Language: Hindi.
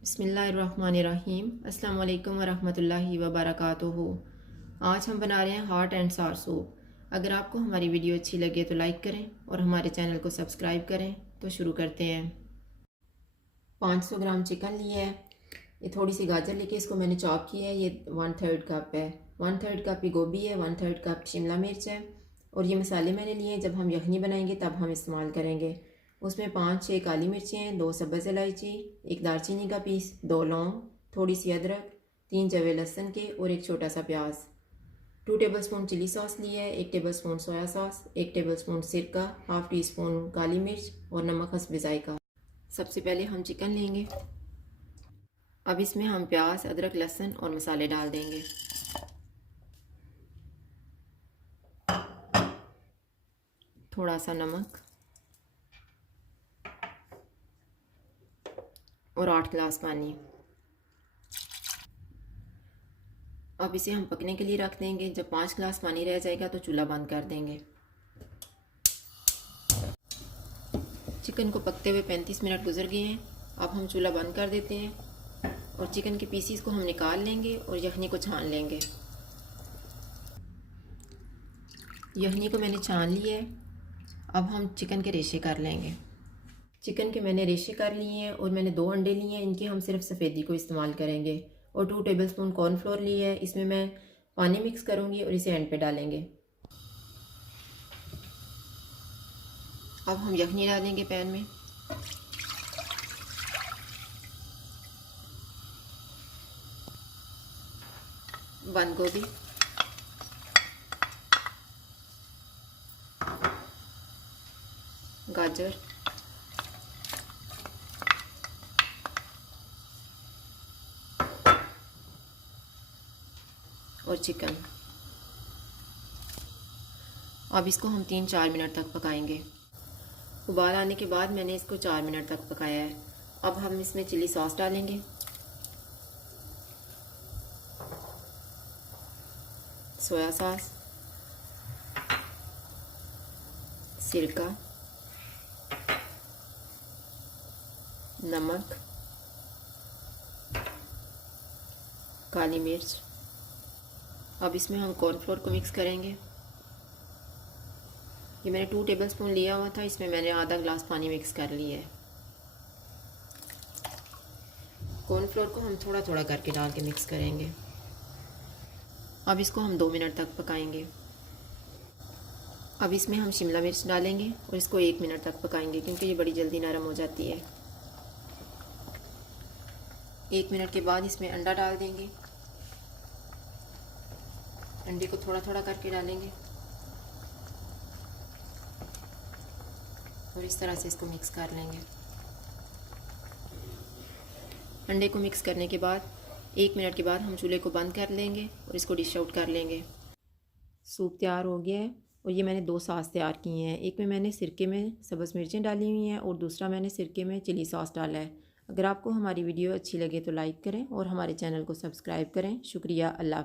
बिस्मिल्लाहिर्रहमानिर्रहीम। अस्सलाम वालेकुम वरहमतुल्लाहि वबरकातुहू। आज हम बना रहे हैं हॉट एंड सार सूप। अगर आपको हमारी वीडियो अच्छी लगे तो लाइक करें और हमारे चैनल को सब्सक्राइब करें। तो शुरू करते हैं। 500 ग्राम चिकन लिया है। ये थोड़ी सी गाजर लेके इसको मैंने चॉप किया है। ये 1/3 कप है। 1/3 कप ही गोभी है। 1/3 कप शिमला मिर्च है। और ये मसाले मैंने लिए हैं, जब हम यखनी बनाएंगे तब हम इस्तेमाल करेंगे। उसमें 5-6 काली मिर्चें हैं, 2 सब्ज़ इलायची, 1 दालचीनी का पीस, 2 लौंग, थोड़ी सी अदरक, 3 जवे लहसुन के और एक छोटा सा प्याज। 2 टेबलस्पून चिली सॉस लिया है, 1 टेबलस्पून सोया सॉस, 1 टेबलस्पून सिरका, हाफ़ टी स्पून काली मिर्च और नमक हस्ब जायका। सबसे पहले हम चिकन लेंगे। अब इसमें हम प्याज, अदरक, लहसुन और मसाले डाल देंगे। थोड़ा सा नमक और 8 गिलास पानी। अब इसे हम पकने के लिए रख देंगे। जब 5 गिलास पानी रह जाएगा तो चूल्हा बंद कर देंगे। चिकन को पकते हुए 35 मिनट गुजर गए हैं। अब हम चूल्हा बंद कर देते हैं और चिकन के पीसीस को हम निकाल लेंगे और यखनी को छान लेंगे। यखनी को मैंने छान लिया है। अब हम चिकन के रेशे कर लेंगे। चिकन के मैंने रेशे कर लिए हैं और मैंने 2 अंडे लिए हैं। इनके हम सिर्फ सफ़ेदी को इस्तेमाल करेंगे। और 2 टेबलस्पून कॉर्नफ्लोर लिए है। इसमें मैं पानी मिक्स करूँगी और इसे एंड पे डालेंगे। अब हम यखनी डालेंगे पैन में। बंद गोभी, गाजर, और चिकन। अब इसको हम 3-4 मिनट तक पकाएंगे। उबाल आने के बाद मैंने इसको 4 मिनट तक पकाया है। अब हम इसमें चिली सॉस डालेंगे, सोया सॉस, सिरका, नमक, काली मिर्च। अब इसमें हम कॉर्नफ्लोर को मिक्स करेंगे। ये मैंने 2 टेबलस्पून लिया हुआ था, इसमें मैंने आधा गिलास पानी मिक्स कर लिया है। कॉर्नफ्लोर को हम थोड़ा थोड़ा करके डाल के मिक्स करेंगे। अब इसको हम 2 मिनट तक पकाएंगे। अब इसमें हम शिमला मिर्च डालेंगे और इसको 1 मिनट तक पकाएंगे क्योंकि ये बड़ी जल्दी नरम हो जाती है। 1 मिनट के बाद इसमें अंडा डाल देंगे। अंडे को थोड़ा थोड़ा करके डालेंगे और इस तरह से इसको मिक्स कर लेंगे। अंडे को मिक्स करने के बाद 1 मिनट के बाद हम चूल्हे को बंद कर लेंगे और इसको डिश आउट कर लेंगे। सूप तैयार हो गया है और ये मैंने 2 सॉस तैयार किए हैं। एक में मैंने सिरके में सब्ज़ मिर्चें डाली हुई हैं और दूसरा मैंने सिरके में चिली सॉस डाला है। अगर आपको हमारी वीडियो अच्छी लगे तो लाइक करें और हमारे चैनल को सब्सक्राइब करें। शुक्रिया। अल्लाह।